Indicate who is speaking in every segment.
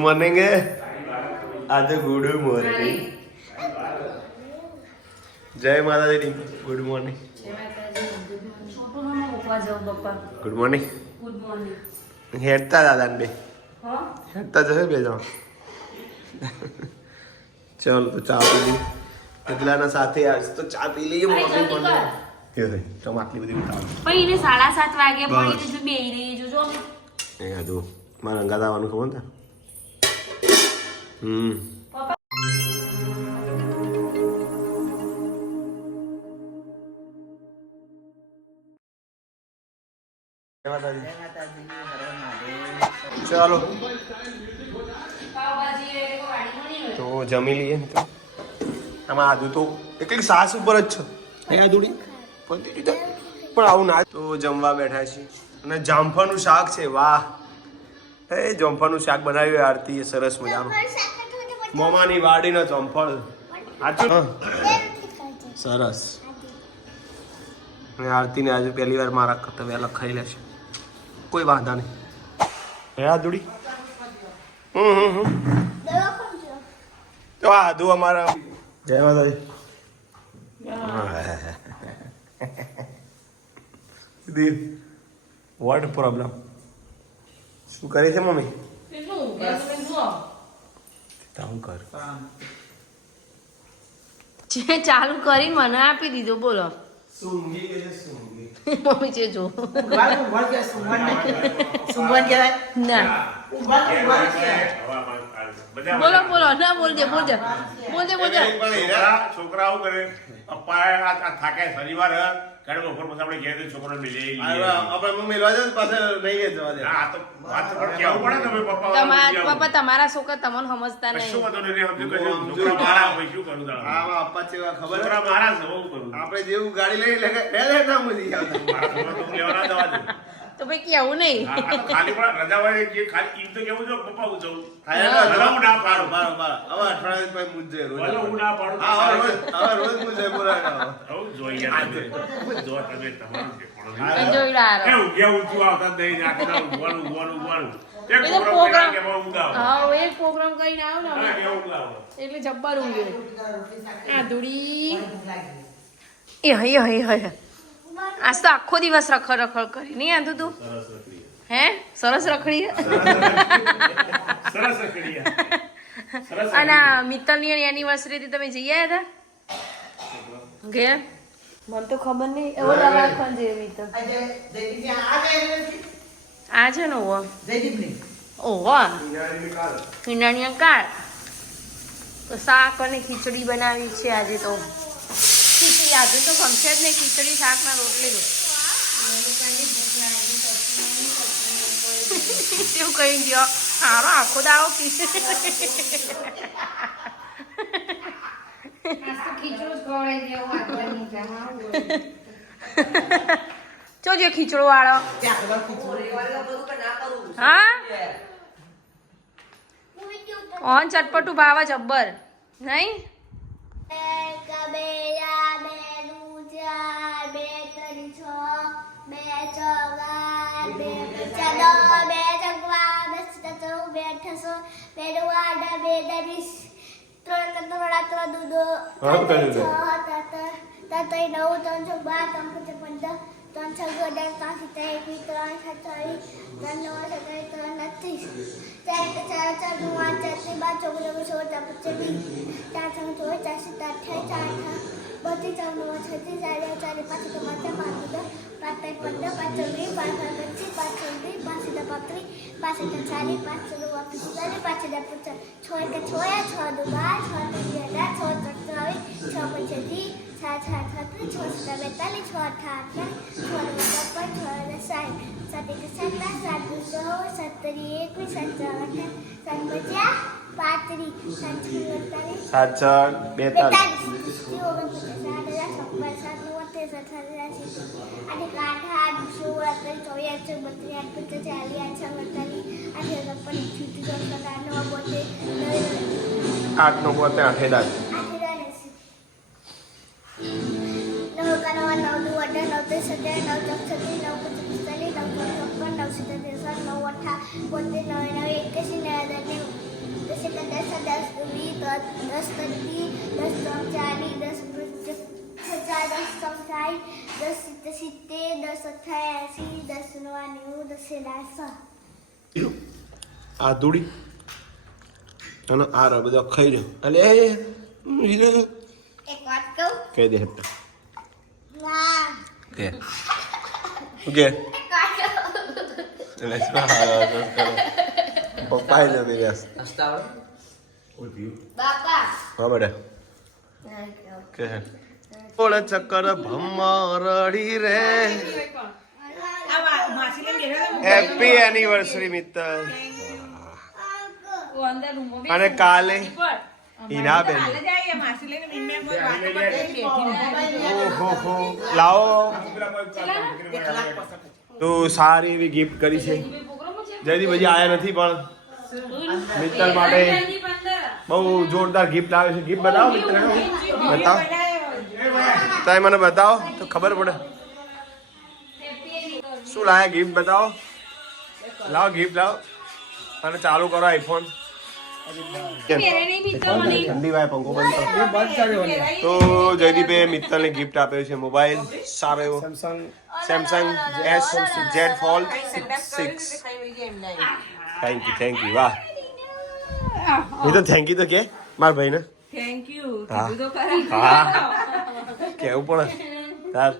Speaker 1: Morning આજે good morning જય Mataji good morning good morning
Speaker 2: good morning
Speaker 1: હેડતા દાદા બે હેડતા જશે બે જણ ચાલો તો ચા પી લઈ એટલાના સાથે આજ તો ચા પી લઈએ મોર્નિંગ મોર્નિંગ આટલી બધી
Speaker 2: પણ એને સાડા સાત વાગે. જો બે રહી જોજો અમે
Speaker 1: એ હજુ મારા અંગાત આવવાનું ખબર ને હમ ચાલો. તો જમી લઈએ ને તો. આમાં આદુ તો એકલી સાસ ઉપર જ છે. અહીંયા આદુડી? પણ પણ આવું ના તો જમવા બેઠા છીએ. અને જામફળનું શાક છે વાહ. એ જોમફળનું શાક બનાવ્યું આરતી એ સરસ મજાનું. મોમાની વાડીનો જોમફળ. સરસ. અને આરતીને આજે પહેલી વાર મારા કરતા વહેલા ખાઈ લેશે. કોઈ વાંધા નહીં. હે આદુડી હમ હમ હમ. તો આદુ અમારા. જય માતાજી. દીપ વોટ પ્રોબ્લેમ શું કરે છે મમ્મી?
Speaker 2: જે ચાલુ કરી મને આપી દીધો બોલો. મમ્મી છે જો
Speaker 3: ને.
Speaker 2: બોલો બોલો ના બોલજે બોલજે. બોલજે બોલજે.
Speaker 4: છોકરાઓ છોકરા આવું કરે પપ્પા થાકે શનિવાર. હે કાઢે બપોર પછી આપણે ઘેર છોકરો લઈ.
Speaker 1: આપણે મમ્મી લેવા પાસે નહીં જવા દે
Speaker 4: હા તો વાત પણ કેવું પડે ને ભાઈ પપ્પા
Speaker 2: તમારા પપ્પા તમારા છોકરા તમને સમજતા નહીં
Speaker 4: વાંધો નહીં, સમજુ.
Speaker 1: હું
Speaker 4: છોકરા મારા હોય, શું કરું તારે?
Speaker 1: આમાં પપ્પા જેવા ખબર
Speaker 4: છોકરા મારા છે, હું કરું?
Speaker 1: આપણે જેવું ગાડી લઈ લે બે લે ના મજી આવતા
Speaker 4: મારા છોકરા તો હું લેવા ના જવા દઉં.
Speaker 2: તો ભાઈ કેવું નહીં
Speaker 4: ખાલી પણ રજા હોય જે ખાલી એમ તો કેવું જો પપ્પા હું જઉં.
Speaker 2: હા.
Speaker 4: હું ના પાડું.
Speaker 1: બારો, બારો. હવે અઠવાડિયે પછી મૂંઝે રોજ.
Speaker 4: ભલે હું ના પાડું.
Speaker 1: હા, હવે રોજ- હવે રોજ મૂંઝે બોલા
Speaker 4: હું જોઈએ ના દે. જો તમે તમારું
Speaker 1: હા.
Speaker 2: પણ જોઈ
Speaker 4: એ
Speaker 2: લારો
Speaker 4: ઊંઘ્યા આવતા દઈ નહીં, આખી રાત ઊંઘવાનું, ઊંઘવાનું, ઊંઘવાનું. એક
Speaker 2: એ તો
Speaker 4: program
Speaker 2: program-
Speaker 4: કર્યા કે બહુ આવે.
Speaker 2: હા એક પ્રોગ્રામ કરીને આવો ને
Speaker 4: કે ઊંઘ આવે.
Speaker 2: એટલે જબ્બર ઊંઘ્યો આ ધૂળી એ હૈ હૈ હૈ આજ તો આખો દિવસ રખડ રખડ કરી. નહીં આંધું તું હે? સરસ રખડી
Speaker 4: સરસ રખડીયા. સરસ
Speaker 2: અને મિત્તલની એનિવર્સરી થી તમે જઈ આવ્યા હતા? ઘેર? મને તો ખબર નહીં. એવો દવાખાન છે મિત્તલ.
Speaker 3: આજે આ
Speaker 2: છે ને ઓવો. ઓહો ઈંડાણીયા કાળ. તો શાક અને ખીચડી બનાવી છે આજે તો. ખીચડી આજે તો ગમશે જ નહીં ખીચડી શાક ના રોટલી એવું કહી ગયો, હારો, આખો દાવો ચો જે ખીચડો વાળો. હા? ઓન ચટપટું ભાવે જબ્બર. નહીં?
Speaker 5: બે ચોગા બે પચાસ બે ચગવા બે સત્તર બે અઠસો બે નવ્વાડા બે દરીસ ત્રણ કતોડા ત્રણ દૂધો. તતઈ નવ ત્રણ છ બાર ત્રણ પંચ પંદર ત્રણ છ ગોડા ત્રણ સિત્તેર એકવીસ ત્રણ સત્તાવીસ ત્રણ નવ સત્તાવીસ ત્રણ નત્રીસ ચાર ચાર ચાર આઠ ચાર ત્રણ બાર ચોવીસ સોળ ચાર પચીસ ચાર છ ચોવીસ ચાર સિત્તેર અઠ્યાવીસ ચાર બત્રીસ ચાર નવ છત્રીસ ચાર એક ચાર પાંચ છ પાંચ દસ પાંચ પંદર પાંચ ચોવીસ પાંચ પાંચ પચીસ પાંચ ચોવીસ પાંચ સિત્તેર પાંત્રીસ પાંચ સિત્તેર ચાલીસ પાંચ ચૌદ પિસ્તાલીસ પાંચ દસ પચાસ. છ એક છ એક છ દુ બાર છ ત્રણ અઢાર છ ત્રણ છ પંચ્યાસી છ છ છત્રીસ છ સત્તર બેતાલીસ, છ અઠા અઠાવીસ છ નવ છપ્પન છ ને સાઠ. સાત એક સત્તર સાત દુ સોળ સત્તરી, એકવીસ સત્તર સાત પચાસ સાત છ
Speaker 1: બેતાલીસ
Speaker 5: આઠ
Speaker 1: નો પોતે આઠે દાદ
Speaker 5: નવ जैसे कि दस दस दूनी दस तकनी दस सौ चालीस दस पचास दस सौ साठ दस सितर दस अठासी दस नवाणु दस सौ
Speaker 1: આ દોડી અને આ રહ્યો બધો ખાઈ રહ્યો એટલે એ
Speaker 5: એક વાત કહું
Speaker 1: કહી દે કે
Speaker 5: ઓકે
Speaker 1: એટલે કરે? પપ્પાએ નથી વ્યાસ
Speaker 3: હસતા આવડે
Speaker 5: બાપા
Speaker 1: હા બેટા કે હે ઓળ ચક્કર રે
Speaker 3: લઈને બેઠા હતા.
Speaker 1: હેપી એનિવર્સરી મિત્ર અને કાલે ઈના બેન
Speaker 3: હાલે જાય, માસી લઈને મીન મેં કોઈ વાતો કરતી બેઠી ને.
Speaker 1: ઓહો હો લાવો તો સારી એવી ગિફ્ટ કરી છે જયદીપ હજી આયા નથી પણ મિત્તલ માટે બહુ જોરદાર ગિફ્ટ આવે છે. ગિફ્ટ બતાવો મિત્ર બતાવો. તમે મને બતાવો, તો ખબર પડે. શું લાયા? ગિફ્ટ બતાવો. લાવો ગિફ્ટ લાવો. અને ચાલુ કરો આઈફોન તો જયદીપે મિત્તલને ગિફ્ટ આપ્યો છે મોબાઈલ સારો એવો Samsung S Z fold six thank you thank you વાહ એ તો થેન્ક યુ તો કે મારા ભાઈ
Speaker 3: ને થેન્ક
Speaker 1: હા.
Speaker 3: કીધું તો ખરા.
Speaker 1: હા કેવું પણ તાર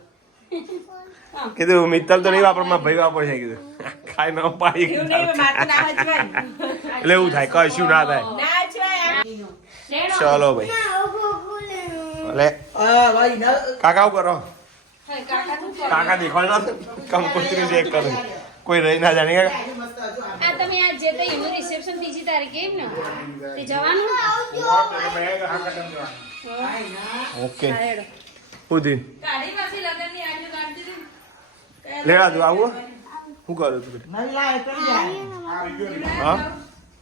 Speaker 1: કીધું મિત્તલ તો નહીં વાપર મારા ભાઈ વાપરશે કીધું. ખાઈ ન પાડી. એટલે એવું થાય કશું ના થાય. ચલો ભાઈ એટલે
Speaker 3: હા, ભાઈ, ના-
Speaker 1: કાકા આવું કરો? કાકા દેખાડ ના. કંકોત્રી ચેક કરે. કોઈ રહી ના જાણે કાકા
Speaker 2: આ તમે આ જે તે એનું રિસેપ્શન ત્રીજી તારીખે એમ ને? તે જવાનું?
Speaker 1: ઓકે ઉધી.
Speaker 3: ले आ दो
Speaker 1: आओ हूँ करो तू मल्ला इतनी जा
Speaker 3: हाँ?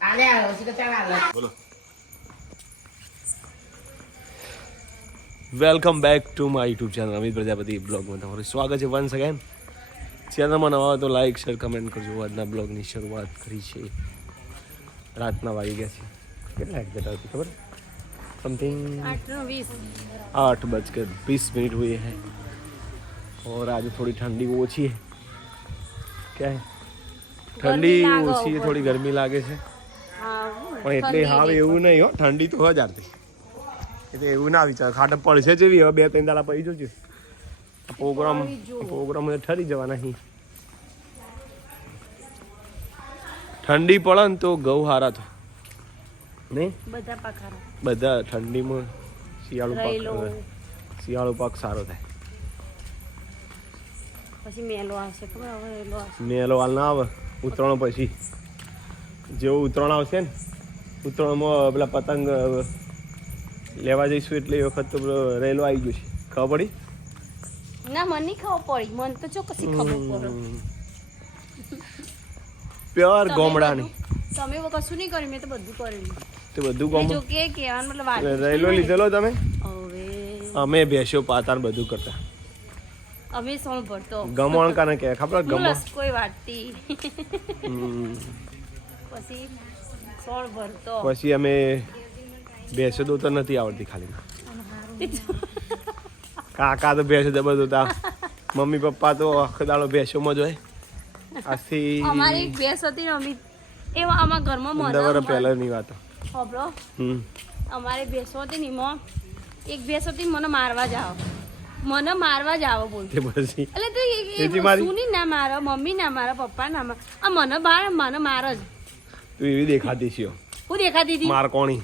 Speaker 3: आ ले आओ
Speaker 1: उसको
Speaker 3: चला ले। बोलो। Welcome back to
Speaker 1: my YouTube channel Amit Prajapati blog में तुम्हारा स्वागत है वंस अगेन चैनल में नवा तो लाइक शेयर कमेंट करजो। आज ना ब्लॉग की शुरुआत करी छे। रात ना वाई गया छे। कितना एक बता खबर? समथिंग 8:20 8:20 मिनट हुए हैं। और आज थोड़ी ठंडी ઓછી છે क्या ઠંડી ઓછી છે થોડી ગરમી લાગે છે. પણ એટલે હાવ એવું નહીં હો ઠંડી તો હજારથી એટલે એવું ના વિચાર ખાટે પડશે જેવી હવે બે ત્રણ દાડા પડી જોજો પ્રોગ્રામ પ્રોગ્રામ ઠરી જવાના નહીં ઠંડી પડે ને તો ઘઉં હારા તો નહીં?
Speaker 2: બધા
Speaker 1: બધા ઠંડીમાં શિયાળો પાક શિયાળો પાક સારો થાય.
Speaker 2: પછી મેલો આવશે ખબર હવે રહેલો આવશે.
Speaker 1: મેલો હાલ ના આવે ઉત્તરાયણ પછી. જેવું ઉત્તરાયણ આવશે ને ઉત્તરાયણમાં પેલા પતંગ લેવા જઈશું એટલે એ વખત તો રેલો આવી ગયું છે. ખબર પડી?
Speaker 2: ના મને નહીં ખબર પડી. મને તો ચોક્કસી ખબર પડે.
Speaker 1: પ્યોર ગોમડાની.
Speaker 2: બધું- તમે કશું નહીં કર્યું? મેં તો બધું કર્યું
Speaker 1: તે બધું ગોમ
Speaker 2: જો કે કેવાનું મતલબ
Speaker 1: રેલો લીધેલો તમે?
Speaker 2: હવે
Speaker 1: અમે બેસ્યો પાતાર બધું કરતા.
Speaker 2: અમે સોણ ભરતો.
Speaker 1: ગમણ કાને કે ખબર? ગમણ.
Speaker 2: કોઈ વાટતી પછી સોણ ભરતો.
Speaker 1: પછી અમે બેસે દો તો નથી આવડતી ખાલી. કાકા તો ભેંસો જબર હતા. મમ્મી પપ્પા તો આખો દાડો ભેંસોમાં જ હોય. આજથી
Speaker 2: અમારી એક ભેંસ હતી ને અમે એવા અમારા ઘરમાં
Speaker 1: મને વર્ષ પહેલાની વાત.
Speaker 2: ખબરો?
Speaker 1: હમ.
Speaker 2: અમારે બેસો હતી ને એમાં એક ભેંસ હતી મને મારવા જ આવો મને મારવા જ આવો બોલ.
Speaker 1: તે પછી?
Speaker 2: એટલે તું એ-? સુની ના મારો મમ્મી ના મારા પપ્પા ના મારો. આ મને બાર મને માર જ.
Speaker 1: તું એવી દેખાતી છે.
Speaker 2: હું દેખાતી હતી?
Speaker 1: માર કોણી.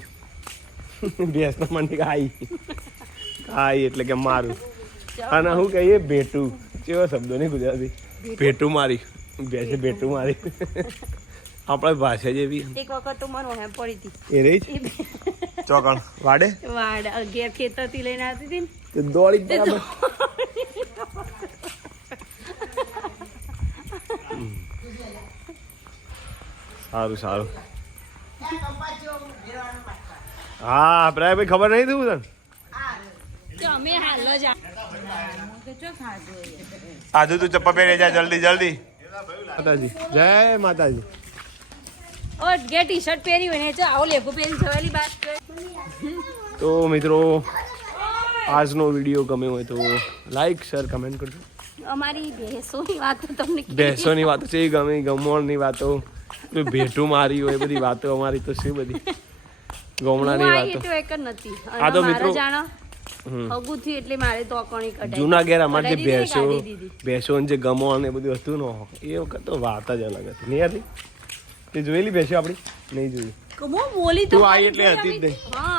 Speaker 1: ભેંસ ના મને ખાઈ. ખાઈ એટલે કે મારું. અને હું કહીએ ભેટું. કેવો શબ્દો નહીં ગુજરાતી? ભેટું. મારી. ભેંસે ભેટું મારી. આપણે ભાષા જેવી.
Speaker 2: એક વખત તો મને વહેમ પડી હતી.
Speaker 1: એ રહી ચોકણ. વાડે?
Speaker 2: વાડ અગિયાર ખેતરથી લઈને આવતી હતી ને.
Speaker 1: તે દોડી બરાબર સારું સારું. હા પ્રયાગભાઈ ખબર નહીં તું તને?
Speaker 2: તો અમે હાલ જ આ-
Speaker 1: સાધુ તું ચપ્પા પહેરી જા જલ્દી જલ્દી. માતાજી. જય માતાજી.
Speaker 2: ઓ ગે ટી શર્ટ પહેરી હોય ને આવો લેખું પહેરી જવાની વાત
Speaker 1: તો મિત્રો આજનો વીડિયો ગમ્યો હોય તો લાઈક શેર કમેન્ટ કરજો.
Speaker 2: અમારી ભેંસોની વાતો તમને
Speaker 1: ભેંસોની વાતો છે એ ગમે ગમણની વાતો. ભેટું મારી હોય બધી વાતો અમારી તો છે બધી. ગમણાની વાતો.
Speaker 2: એક જ નથી.
Speaker 1: આ તો મિત્રો-
Speaker 2: જાણો
Speaker 1: હમ.
Speaker 2: હગું થયું એટલે મારે તો અકણી કઢાઈ
Speaker 1: જૂના ઘેર અમારે જે ભેંસો? ભેંસો ને જે ગમણ ને બધું હતું ને એ વખત તો વાત જ અલગ હતી. નહીં હતી તે જોયેલી ભેંસો આપણી? નહીં જોઈ.
Speaker 2: કમો બોલી તો
Speaker 1: આવી એટલે હતી જ
Speaker 2: અમે- હા.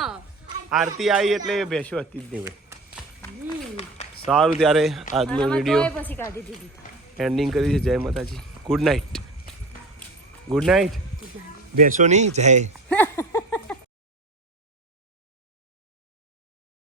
Speaker 1: આરતી આવી એટલે ભેંસો હતી જ નહીં ભાઈ. સારું ત્યારે આજનો વીડિયો એન્ડિંગ કરી છે. જય માતાજી. ગુડ નાઇટ ગુડ નાઇટ ભેંસો નહીં. જય.